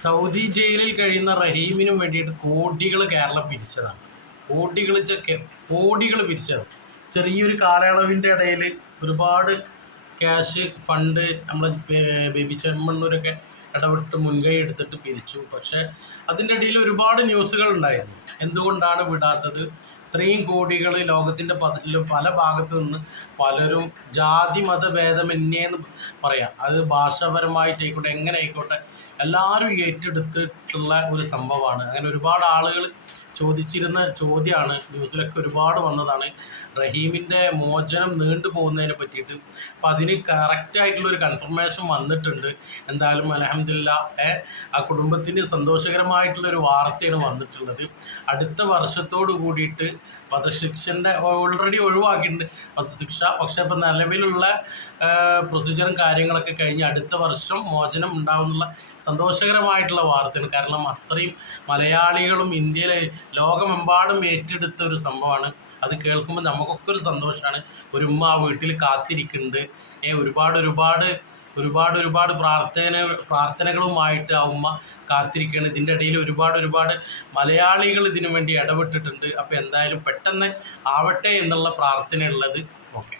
Saudi ജയിലിൽ കഴിയുന്ന റഹീമിനും വേണ്ടിയിട്ട് കോടികൾ കേരളം പിരിച്ചതാണ്. കോടികൾ കോടികൾ പിരിച്ചത് ചെറിയൊരു കാലയളവിന്റെ ഇടയിൽ ഒരുപാട് ക്യാഷ് ഫണ്ട് നമ്മൾ ബേബി ചെമ്മണ്ണൂരൊക്കെ ഇടപെട്ട് മുൻകൈ എടുത്തിട്ട് പിരിച്ചു. പക്ഷേ അതിന്റെ ഇടയിൽ ഒരുപാട് ന്യൂസുകൾ ഉണ്ടായിരുന്നു. എന്തുകൊണ്ടാണ് വിടാത്തത്? ഇത്രയും കോടികൾ ലോകത്തിന്റെ പല ഭാഗത്തു നിന്ന് പലരും ജാതി മത ഭേദമന്യേന്ന് പറയാം. അത് ഭാഷാപരമായിട്ടായിക്കോട്ടെ എങ്ങനെ ആയിക്കോട്ടെ എല്ലാവരും ഏറ്റെടുത്തിട്ടുള്ള ഒരു സംഭവമാണ്. അങ്ങനെ ഒരുപാട് ആളുകൾ ചോദിച്ചിരുന്ന ചോദ്യമാണ്. ന്യൂസിലൊക്കെ ഒരുപാട് വന്നതാണ്. റഹീമിന്റെ മോചനം നീണ്ടു പോകുന്നതിനെ പറ്റിയിട്ട്. അപ്പം അതിന് കറക്റ്റായിട്ടുള്ളൊരു കൺഫർമേഷൻ വന്നിട്ടുണ്ട്. എന്തായാലും അലഹമില്ല ആ കുടുംബത്തിന് സന്തോഷകരമായിട്ടുള്ള ഒരു വാർത്തയാണ് വന്നിട്ടുള്ളത്. അടുത്ത വർഷത്തോട് കൂടിയിട്ട് വധശിക്ഷന്റെ ഓൾറെഡി ഒഴിവാക്കിയിട്ടുണ്ട്. വധശിക്ഷ പക്ഷേ ഇപ്പം നിലവിലുള്ള പ്രൊസീജിയറും കാര്യങ്ങളൊക്കെ കഴിഞ്ഞ് അടുത്ത വർഷം മോചനം ഉണ്ടാവുന്നുള്ള സന്തോഷകരമായിട്ടുള്ള വാർത്തയാണ്. കാരണം അത്രയും മലയാളികളും ഇന്ത്യയിലെ ലോകമെമ്പാടും ഏറ്റെടുത്ത ഒരു സംഭവമാണ്. അത് കേൾക്കുമ്പോൾ നമുക്കൊക്കെ ഒരു സന്തോഷമാണ് ഒരു ഉമ്മ ആ വീട്ടിൽ കാത്തിരിക്കുന്നുണ്ട്. ഏ ഒരുപാട് ഒരുപാട് ഒരുപാട് ഒരുപാട് പ്രാർത്ഥന പ്രാർത്ഥനകളുമായിട്ട് ആ ഉമ്മ കാത്തിരിക്കുകയാണ്. ഇതിന്റെ ഇടയിൽ ഒരുപാട് ഒരുപാട് മലയാളികൾ ഇതിനു വേണ്ടി ഇടപെട്ടിട്ടുണ്ട്. അപ്പോൾ എന്തായാലും പെട്ടെന്ന് ആവട്ടെ എന്നുള്ള പ്രാർത്ഥനയുള്ളത്. ഓക്കെ.